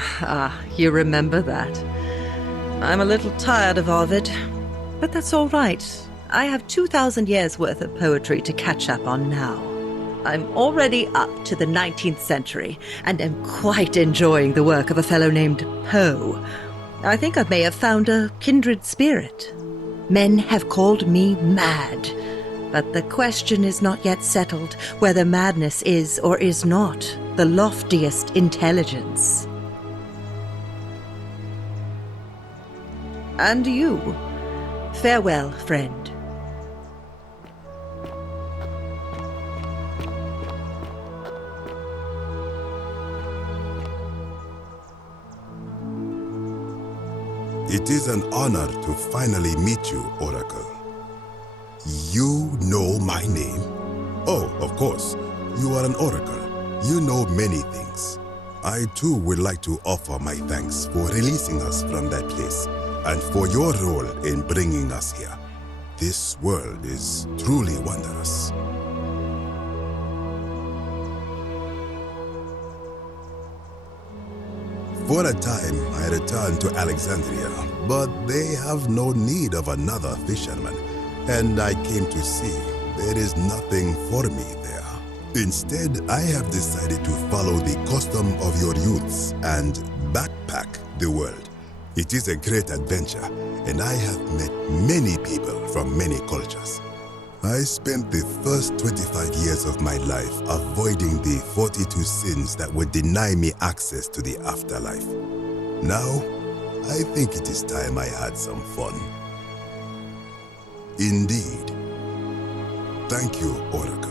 Ah, you remember that. I'm a little tired of Ovid, but that's all right. I have 2,000 years worth of poetry to catch up on now. I'm already up to the 19th century, and am quite enjoying the work of a fellow named Poe. I think I may have found a kindred spirit. Men have called me mad, but the question is not yet settled whether madness is or is not the loftiest intelligence. And you, farewell, friend. It is an honor to finally meet you, Oracle. You know my name? Oh, of course. You are an Oracle. You know many things. I too would like to offer my thanks for releasing us from that place and for your role in bringing us here. This world is truly wondrous. For a time, I returned to Alexandria, but they have no need of another fisherman, and I came to see there is nothing for me there. Instead, I have decided to follow the custom of your youths and backpack the world. It is a great adventure, and I have met many people from many cultures. I spent the first 25 years of my life avoiding the 42 sins that would deny me access to the afterlife. Now, I think it is time I had some fun. Indeed. Thank you, Oracle.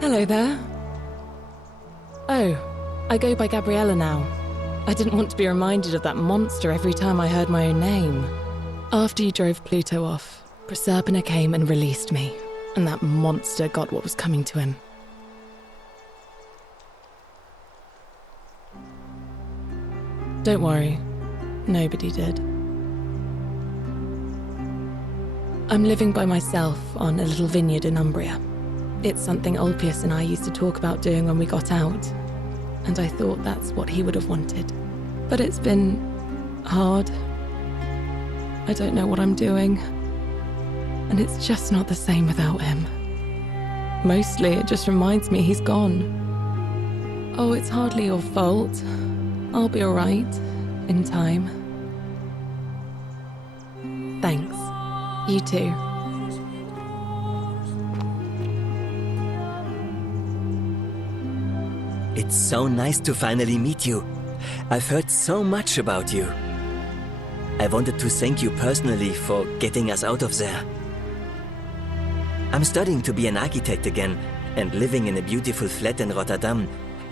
Hello there. Oh, I go by Gabriella now. I didn't want to be reminded of that monster every time I heard my own name. After you drove Pluto off, Proserpina came and released me, and that monster got what was coming to him. Don't worry, nobody did. I'm living by myself on a little vineyard in Umbria. It's something Ulpius and I used to talk about doing when we got out, and I thought that's what he would have wanted. But it's been hard. I don't know what I'm doing, and it's just not the same without him. Mostly it just reminds me he's gone. Oh, it's hardly your fault. I'll be alright, in time. Thanks. You too. It's so nice to finally meet you. I've heard so much about you. I wanted to thank you personally for getting us out of there. I'm studying to be an architect again and living in a beautiful flat in Rotterdam,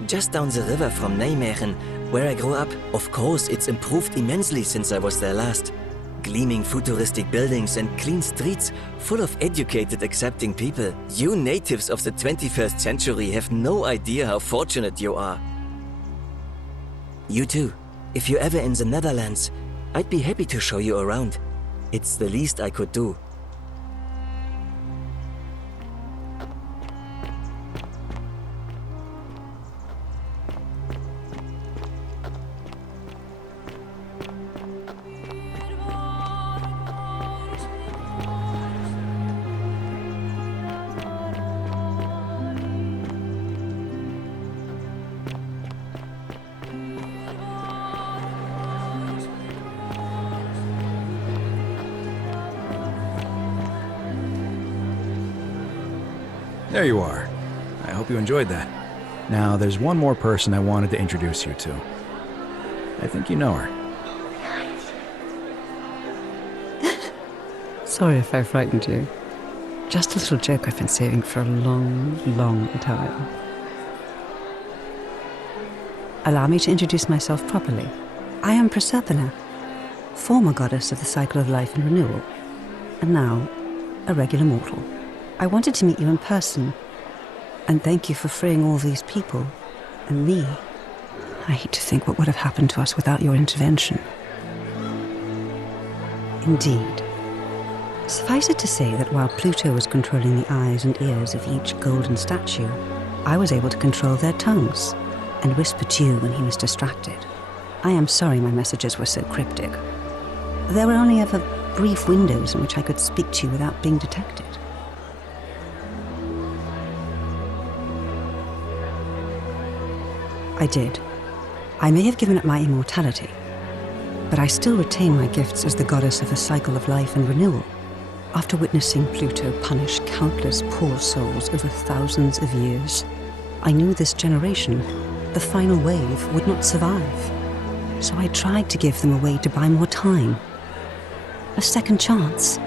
just down the river from Nijmegen, where I grew up. Of course, it's improved immensely since I was there last. Gleaming futuristic buildings and clean streets full of educated, accepting people. You natives of the 21st century have no idea how fortunate you are. You too. If you're ever in the Netherlands, I'd be happy to show you around. It's the least I could do. There you are. I hope you enjoyed that. Now, there's one more person I wanted to introduce you to. I think you know her. Sorry if I frightened you. Just a little joke I've been saving for a long, long time. Allow me to introduce myself properly. I am Proserpina, former goddess of the cycle of life and renewal, and now a regular mortal. I wanted to meet you in person, and thank you for freeing all these people, and me. I hate to think what would have happened to us without your intervention. Indeed. Suffice it to say that while Pluto was controlling the eyes and ears of each golden statue, I was able to control their tongues and whisper to you when he was distracted. I am sorry my messages were so cryptic. There were only ever brief windows in which I could speak to you without being detected. I did. I may have given up my immortality, but I still retain my gifts as the goddess of the cycle of life and renewal. After witnessing Pluto punish countless poor souls over thousands of years, I knew this generation, the final wave, would not survive. So I tried to give them a way to buy more time. A second chance.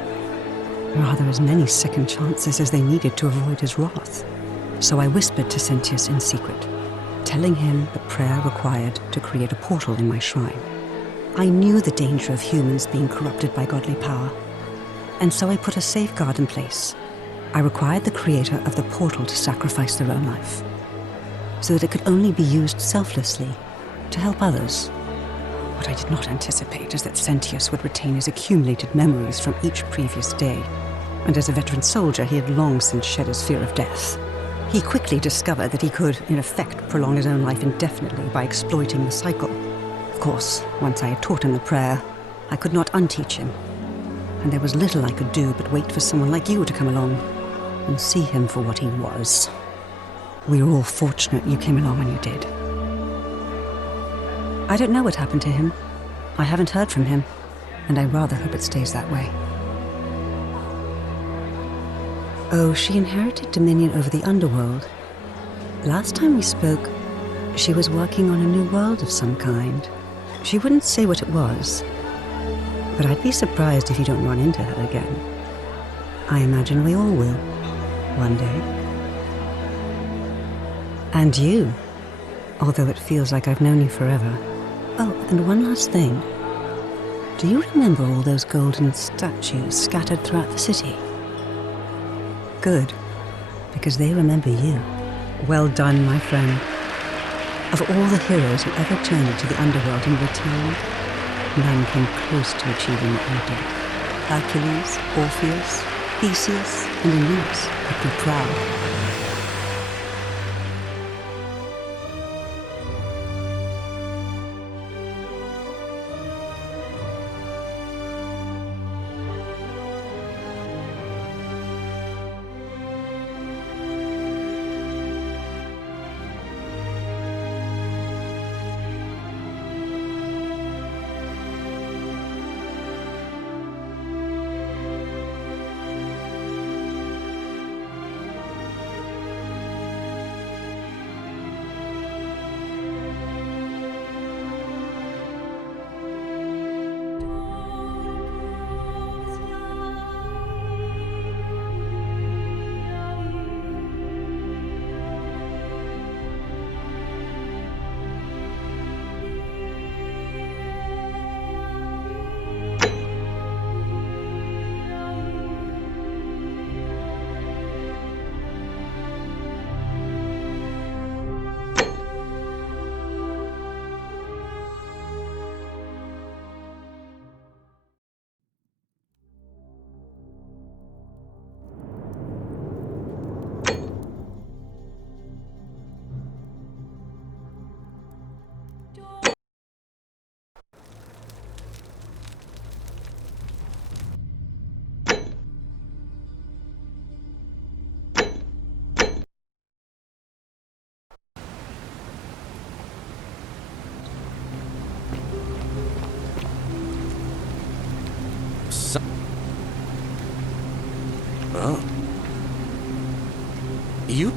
Rather, as many second chances as they needed to avoid his wrath. So I whispered to Sentius in secret, telling him the prayer required to create a portal in my shrine. I knew the danger of humans being corrupted by godly power, and so I put a safeguard in place. I required the creator of the portal to sacrifice their own life, so that it could only be used selflessly to help others. What I did not anticipate is that Sentius would retain his accumulated memories from each previous day, and as a veteran soldier, he had long since shed his fear of death. He quickly discovered that he could, in effect, prolong his own life indefinitely by exploiting the cycle. Of course, once I had taught him the prayer, I could not unteach him, and there was little I could do but wait for someone like you to come along and see him for what he was. We were all fortunate you came along when you did. I don't know what happened to him. I haven't heard from him, and I rather hope it stays that way. Oh, she inherited dominion over the underworld. Last time we spoke, she was working on a new world of some kind. She wouldn't say what it was, but I'd be surprised if you don't run into her again. I imagine we all will, one day. And you, although it feels like I've known you forever. Oh, and one last thing. Do you remember all those golden statues scattered throughout the city? Good, because they remember you. Well done, my friend. Of all the heroes who ever journeyed to the underworld and returned, none came close to achieving what you did. Hercules, Orpheus, Theseus, and Aeneas would be proud. You?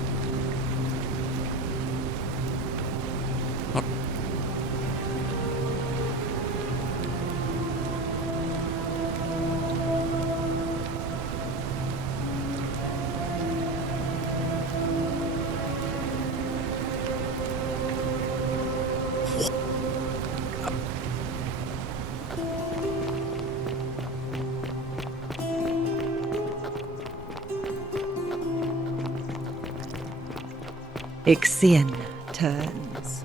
Ixion turns.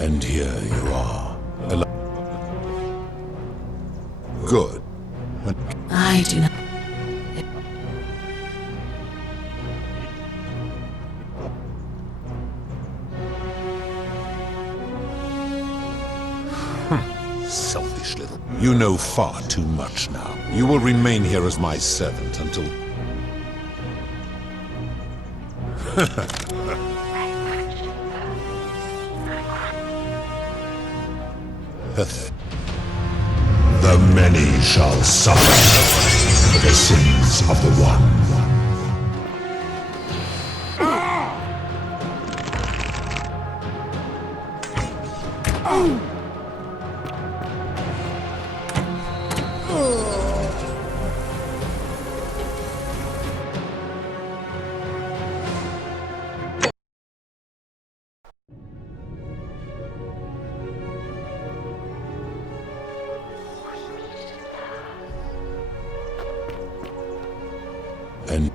And here you are. Good. I do not. Selfish little. You know far too much now. You will remain here as my servant until... The many shall suffer for the sins of the one. And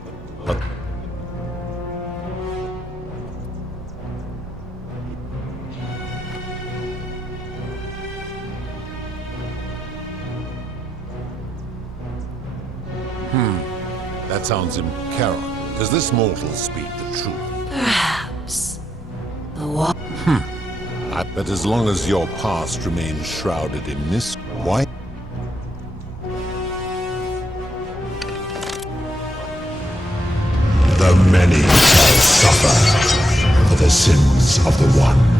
that sounds Carol. Does this mortal speak the truth? Perhaps. The what? But as long as your past remains shrouded in mystery, why? The many shall suffer for the sins of the one.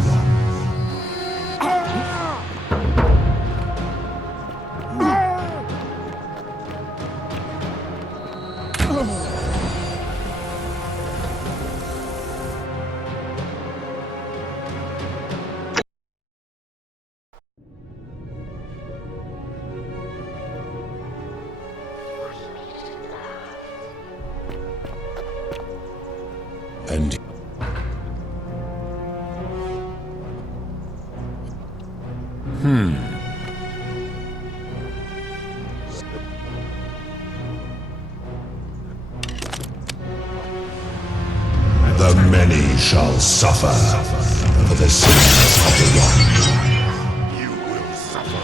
And the many shall suffer for the sins of the one. You will suffer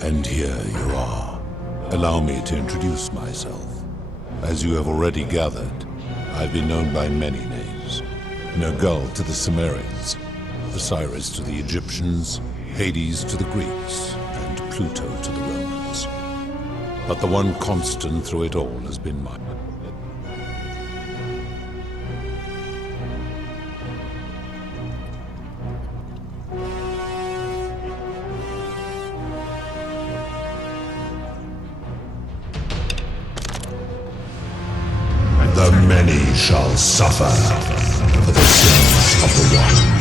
And here you are. Allow me to introduce myself. As you have already gathered, I've been known by many names. Nergal to the Sumerians, Osiris to the Egyptians, Hades to the Greeks, and Pluto to the Romans. But the one constant through it all has been mine. The many shall suffer for the sins of the one.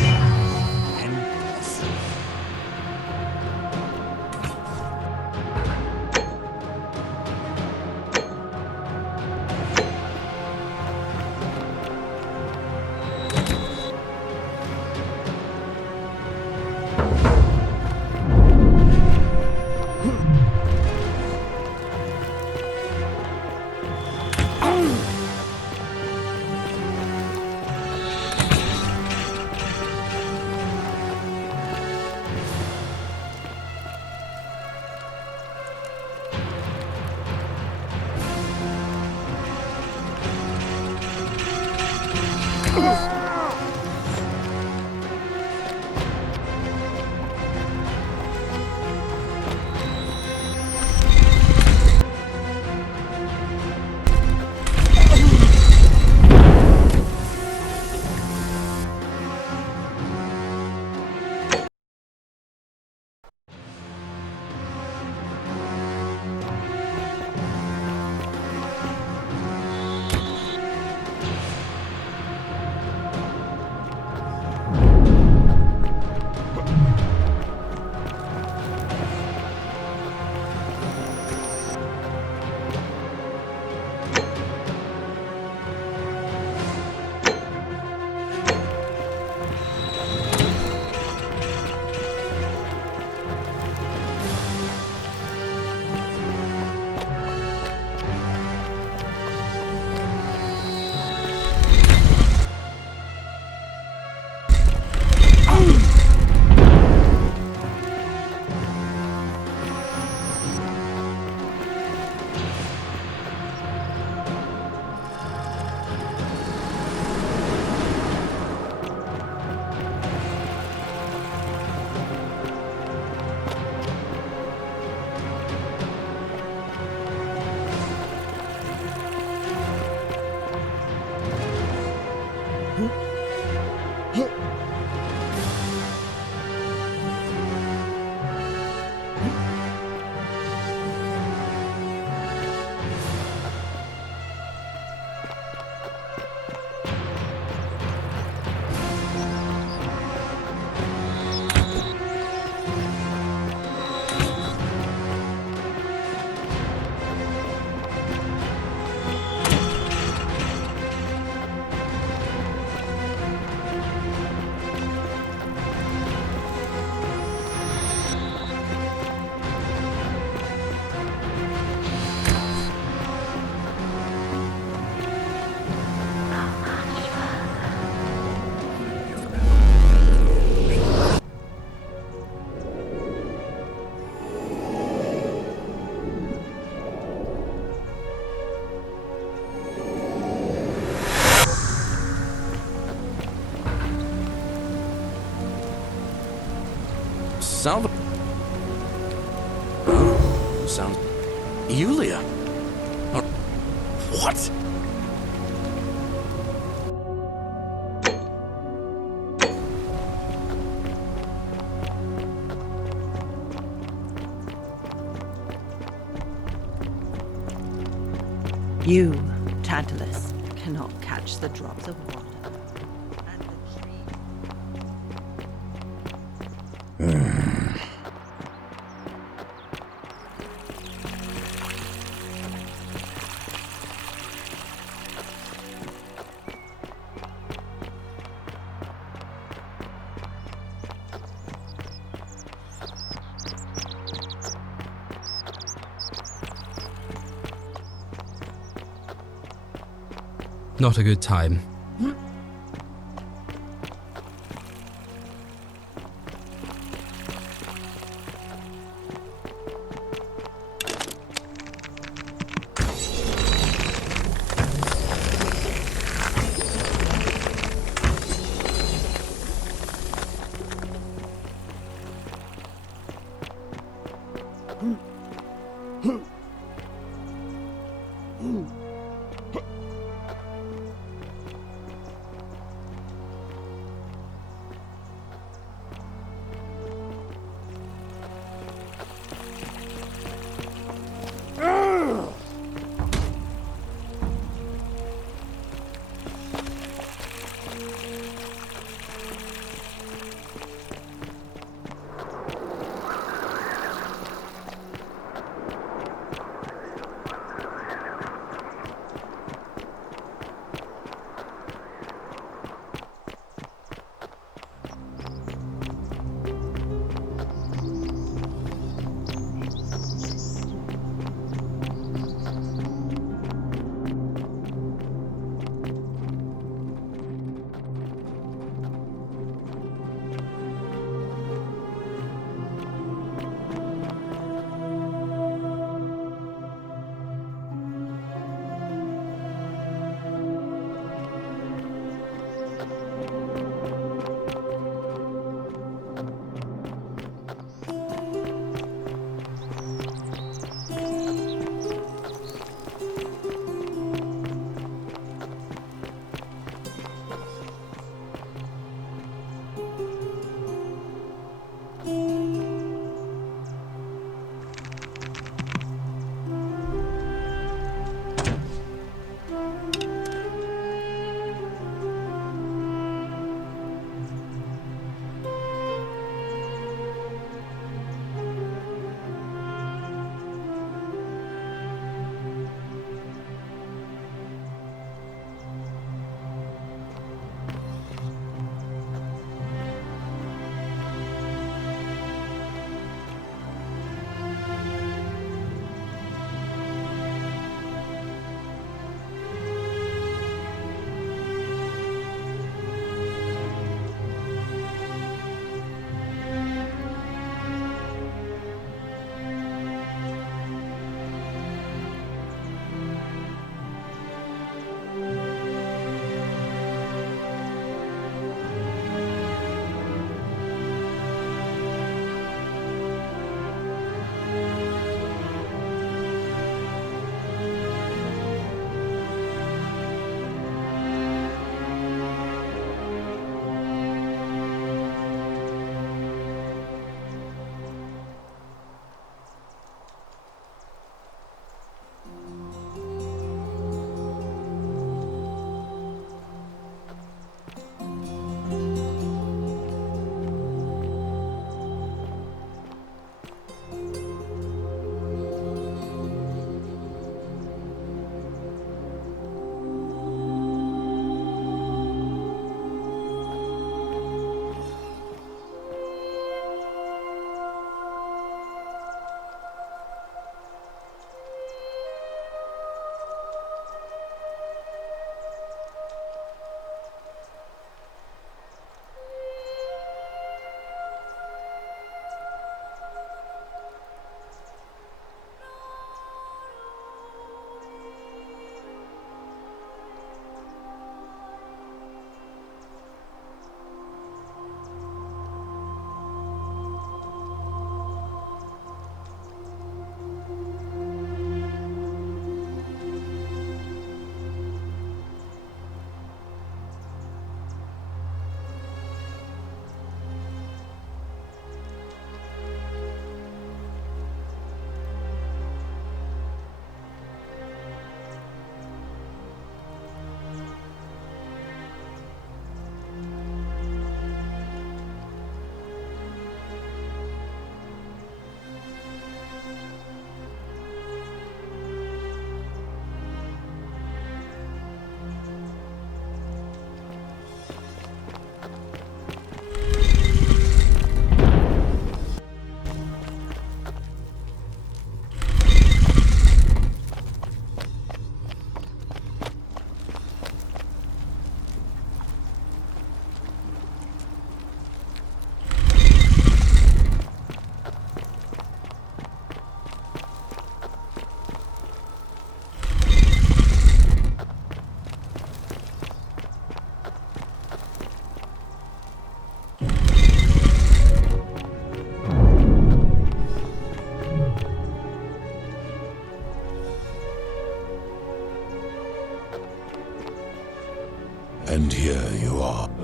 Salva. Oh, sounds. Yulia. What? You, Tantalus, cannot catch the drops of water. And the tree. Not a good time.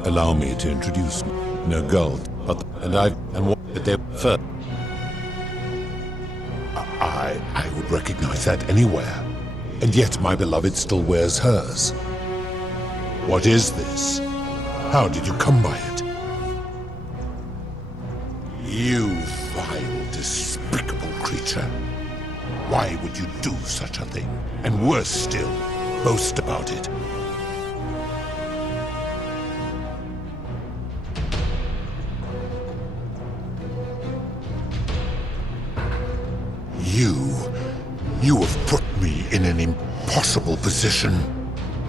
Allow me to introduce no gold, and what they first. I would recognize that anywhere, and yet my beloved still wears hers. What is this? How did you come by it? You vile, despicable creature. Why would you do such a thing? And worse still, boast about it. You have put me in an impossible position.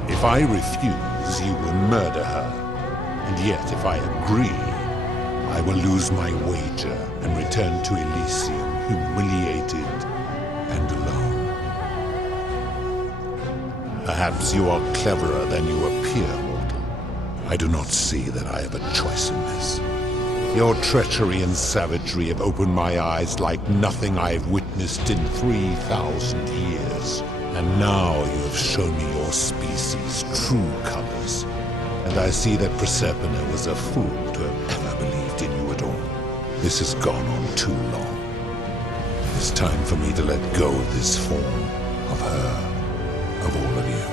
If I refuse, you will murder her. And yet, if I agree, I will lose my wager and return to Elysium humiliated and alone. Perhaps you are cleverer than you appear, mortal. I do not see that I have a choice in this. Your treachery and savagery have opened my eyes like nothing I have witnessed in 3,000 years. And now you have shown me your species' true colors. And I see that Proserpina was a fool to have ever believed in you at all. This has gone on too long. It is time for me to let go of this form, of her, of all of you.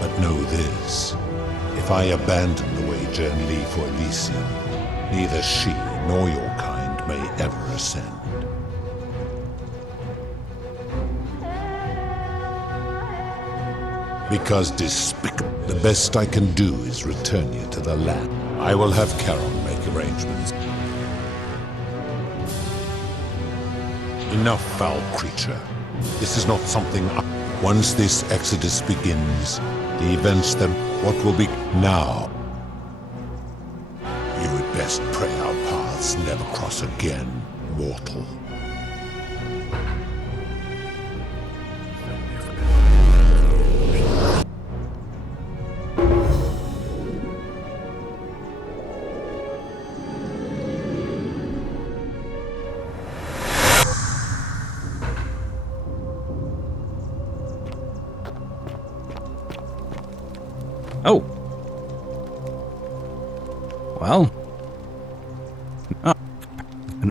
But know this, if I abandon the wager and leave for Elysium, neither she nor your kind may ever ascend. Because despicable, the best I can do is return you to the land. I will have Charon make arrangements. Enough, foul creature. This is not something Once this exodus begins, the events that what will be now. You had best pray our paths never cross again, mortal. Oh. Well.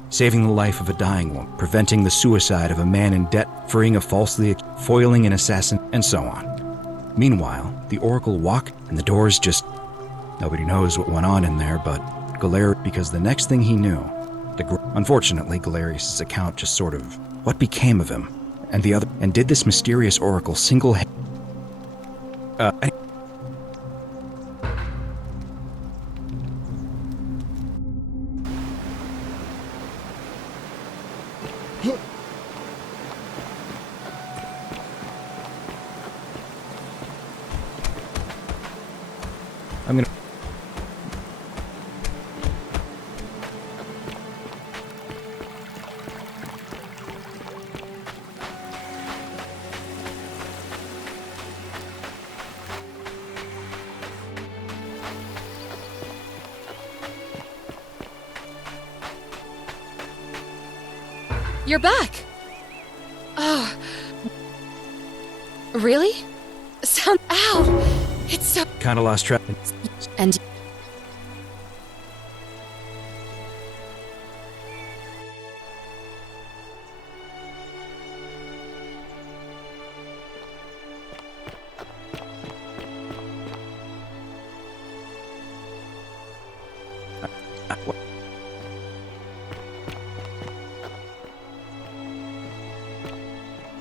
Saving the life of a dying woman, preventing the suicide of a man in debt, freeing a falsely foiling an assassin, and so on. Meanwhile, the Oracle walked, and the doors just... Nobody knows what went on in there, but Galerius, because the next thing he knew, unfortunately, Galerius' account just sort of... What became of him? And the other... And did this mysterious Oracle single-handedly... I'm gonna... You're back! Oh. Really? Sound... Ow! It's so... Kinda lost track. And...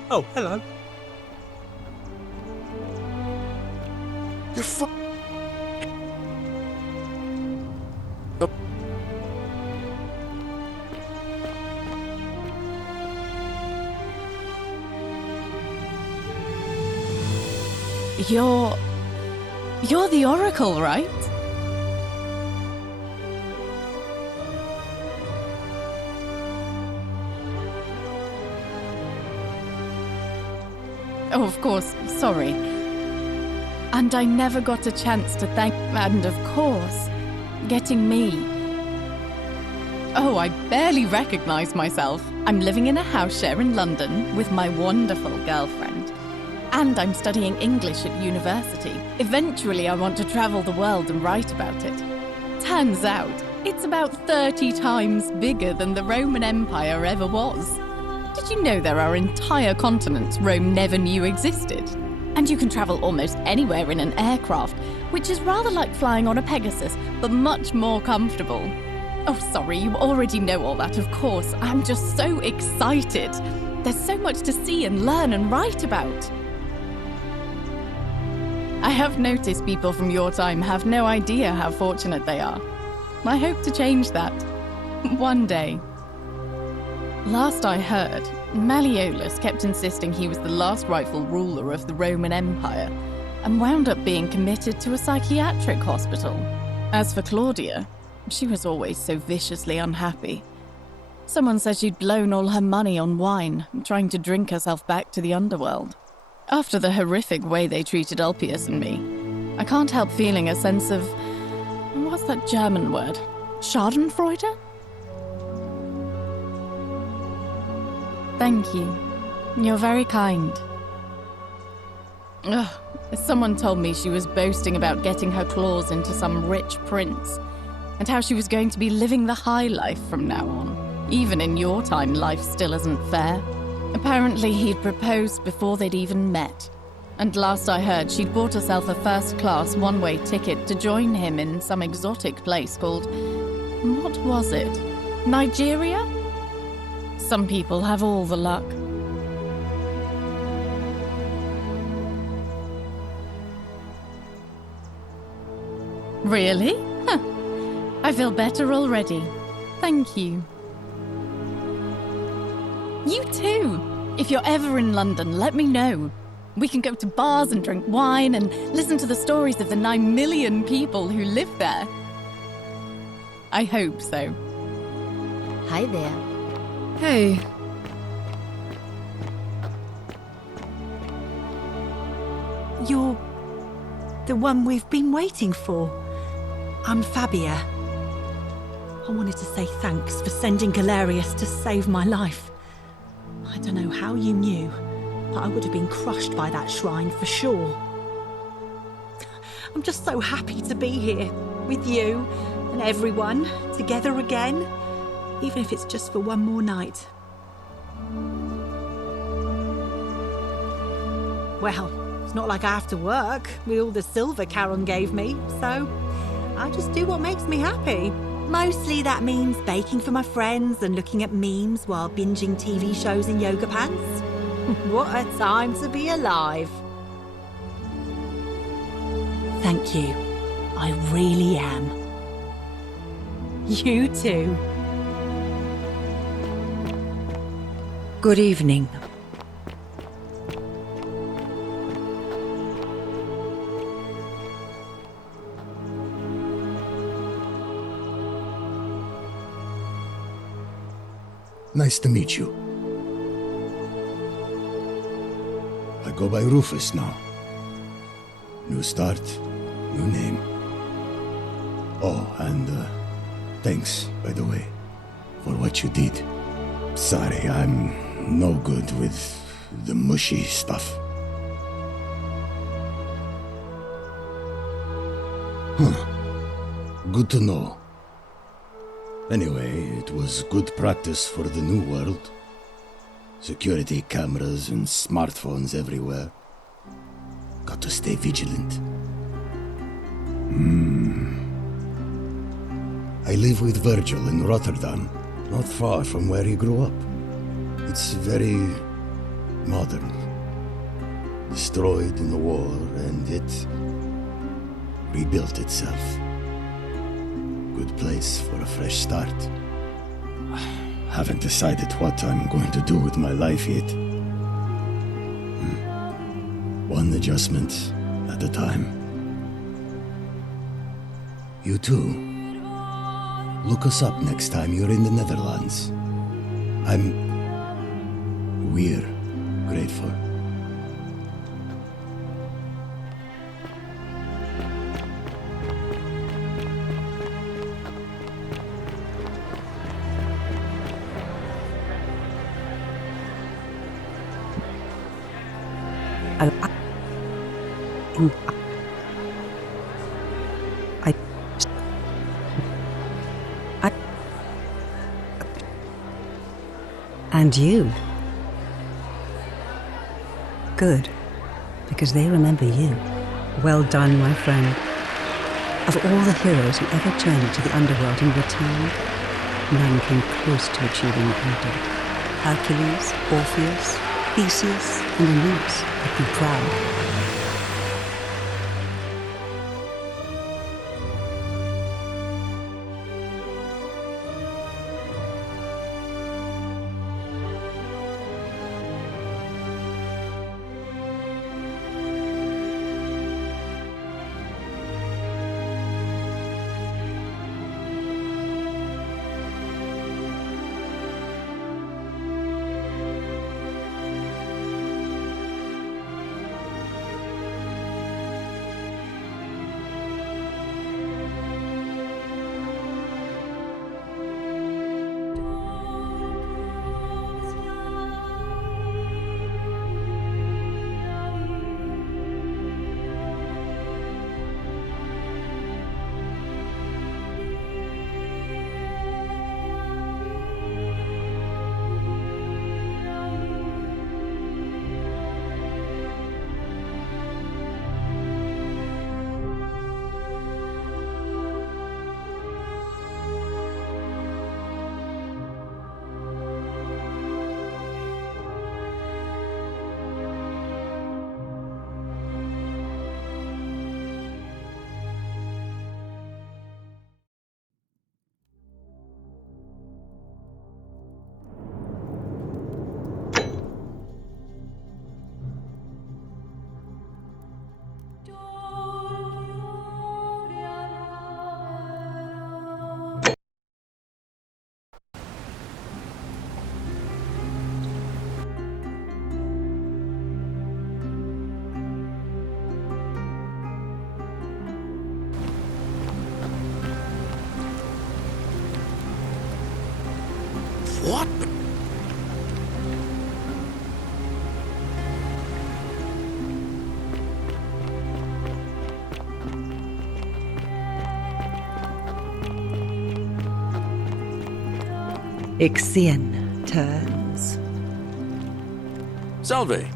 Oh, hello. You're You're the Oracle, right? Oh, of course, sorry. And I never got a chance to thank... And of course, getting me. Oh, I barely recognize myself. I'm living in a house share in London with my wonderful girlfriend. And I'm studying English at university. Eventually, I want to travel the world and write about it. Turns out, it's about 30 times bigger than the Roman Empire ever was. Did you know there are entire continents Rome never knew existed? And you can travel almost anywhere in an aircraft, which is rather like flying on a Pegasus, but much more comfortable. Oh, sorry, you already know all that, of course. I'm just so excited. There's so much to see and learn and write about. I have noticed people from your time have no idea how fortunate they are. I hope to change that. One day. Last I heard, Malleolus kept insisting he was the last rightful ruler of the Roman Empire and wound up being committed to a psychiatric hospital. As for Claudia, she was always so viciously unhappy. Someone said she'd blown all her money on wine, trying to drink herself back to the underworld. After the horrific way they treated Ulpius and me, I can't help feeling a sense of... what's that German word? Schadenfreude? Thank you. You're very kind. Ugh, someone told me she was boasting about getting her claws into some rich prince, and how she was going to be living the high life from now on. Even in your time, life still isn't fair. Apparently, he'd proposed before they'd even met. And last I heard, she'd bought herself a first-class one-way ticket to join him in some exotic place called... what was it? Nigeria? Some people have all the luck. Really? Huh. I feel better already. Thank you. You too! If you're ever in London, let me know. We can go to bars and drink wine and listen to the stories of the 9 million people who live there. I hope so. Hi there. Hey. You're the one we've been waiting for. I'm Fabia. I wanted to say thanks for sending Galerius to save my life. I don't know how you knew, but I would have been crushed by that shrine for sure. I'm just so happy to be here with you and everyone together again, even if it's just for one more night. Well, it's not like I have to work with all the silver Charon gave me, so I just do what makes me happy. Mostly that means baking for my friends and looking at memes while binging TV shows in yoga pants. What a time to be alive. Thank you. I really am. You too. Good evening. Nice to meet you. I go by Rufus now. New start, new name. Oh, and thanks, by the way, for what you did. Sorry, I'm no good with the mushy stuff. Good to know. Anyway, it was good practice for the new world. Security cameras and smartphones everywhere. Got to stay vigilant. I live with Virgil in Rotterdam, not far from where he grew up. It's very modern. Destroyed in the war, and it rebuilt itself. Good place for a fresh start. Haven't decided what I'm going to do with my life yet. One adjustment at a time. You too. Look us up next time you're in the Netherlands. We're grateful. And you. Good, because they remember you. Well done, my friend. Of all the heroes who ever journeyed to the underworld and returned, none came close to achieving what you did. Hercules, Orpheus, Theseus, and Aeneas would be proud. What? Ixion turns. Salve.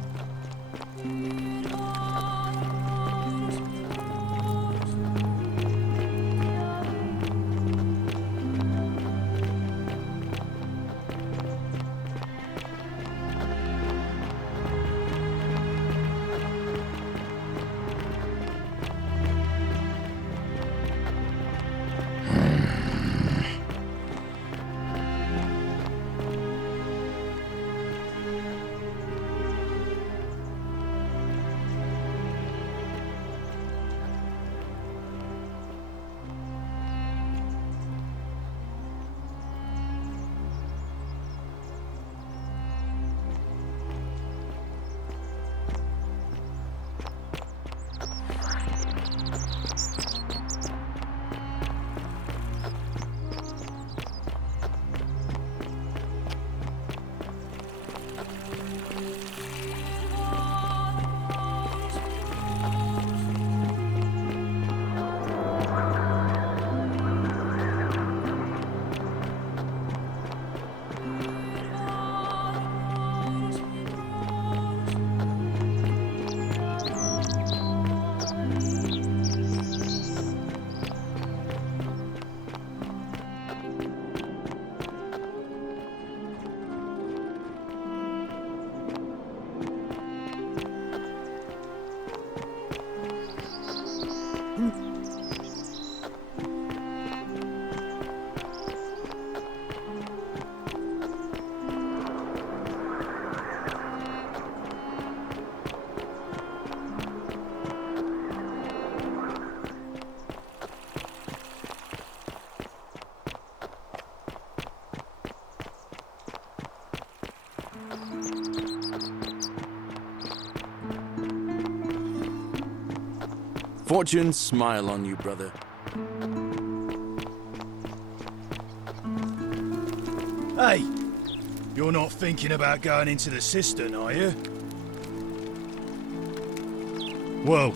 Fortune smile on you, brother. Hey, you're not thinking about going into the cistern, are you? Whoa.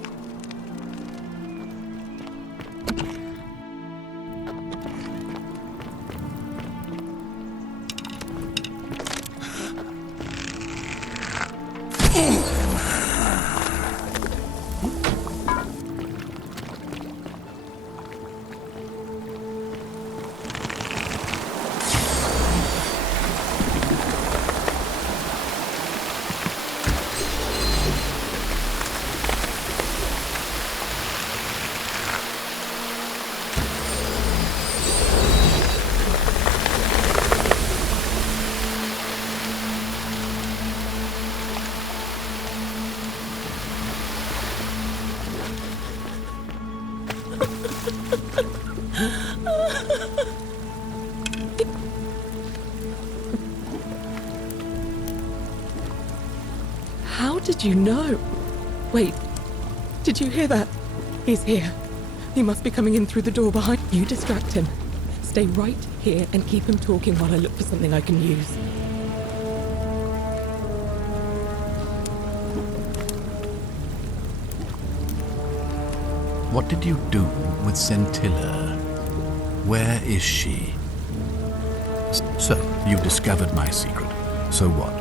How did you know? Wait, did you hear that? He's here. He must be coming in through the door behind you. Distract him. Stay right here and keep him talking while I look for something I can use. What did you do with Scintilla? Where is she? So, you discovered my secret. So what?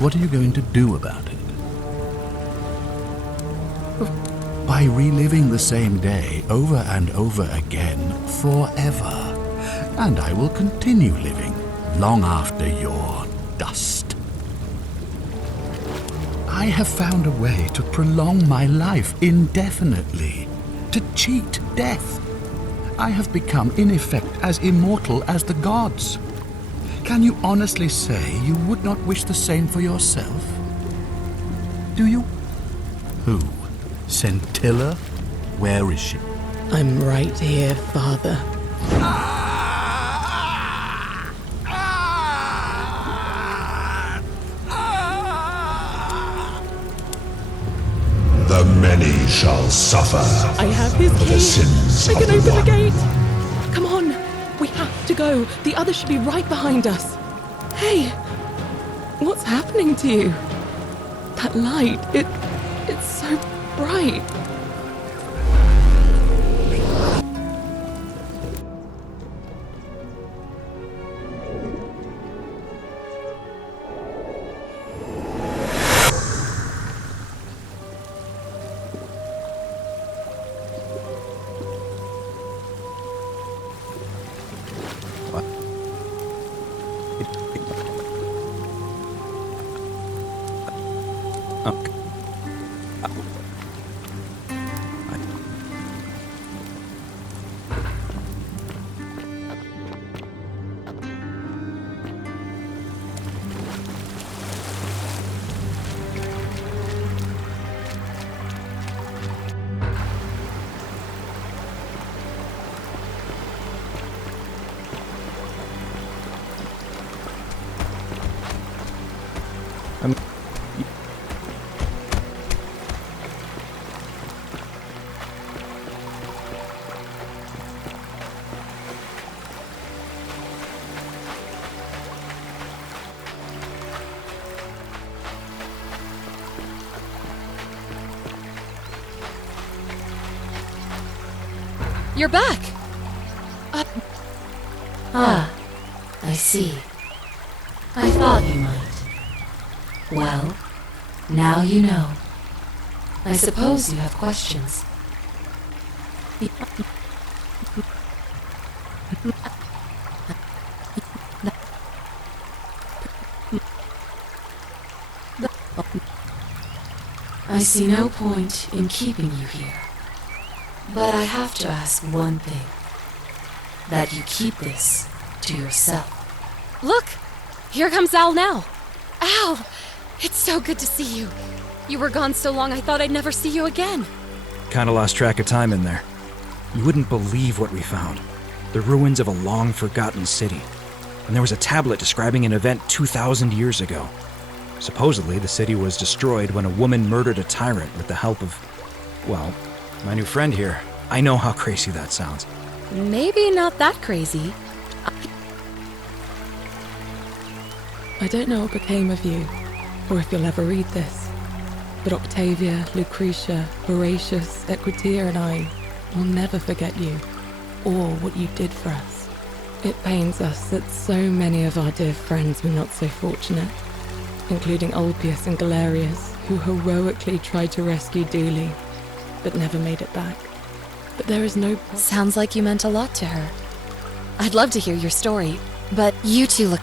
What are you going to do about it? By reliving the same day over and over again forever. And I will continue living long after your dust. I have found a way to prolong my life indefinitely, to cheat death. I have become, in effect, as immortal as the gods. Can you honestly say you would not wish the same for yourself? Do you? Who? Scintilla? Where is she? I'm right here, Father. The many shall suffer. I have his for key. the sins I of can the open the one. gate. Come on. We have to go. The others should be right behind us. Hey, what's happening to you? That light, it's so bright. You're back! I see. I thought you might. Well, now you know. I suppose you have questions. I see no point in keeping you here. But I have to ask one thing. That you keep this to yourself. Look! Here comes Al now. Al! It's so good to see you. You were gone so long I thought I'd never see you again. Kinda lost track of time in there. You wouldn't believe what we found. The ruins of a long-forgotten city. And there was a tablet describing an event 2,000 years ago. Supposedly, the city was destroyed when a woman murdered a tyrant with the help of, well, my new friend here. I know how crazy that sounds. Maybe not that crazy. I don't know what became of you, or if you'll ever read this. But Octavia, Lucretia, Horatius, Equitia, and I will never forget you, or what you did for us. It pains us that so many of our dear friends were not so fortunate, including Ulpius and Galerius, who heroically tried to rescue Dooley, but never made it back. But there is no... Sounds like you meant a lot to her. I'd love to hear your story, but you two look...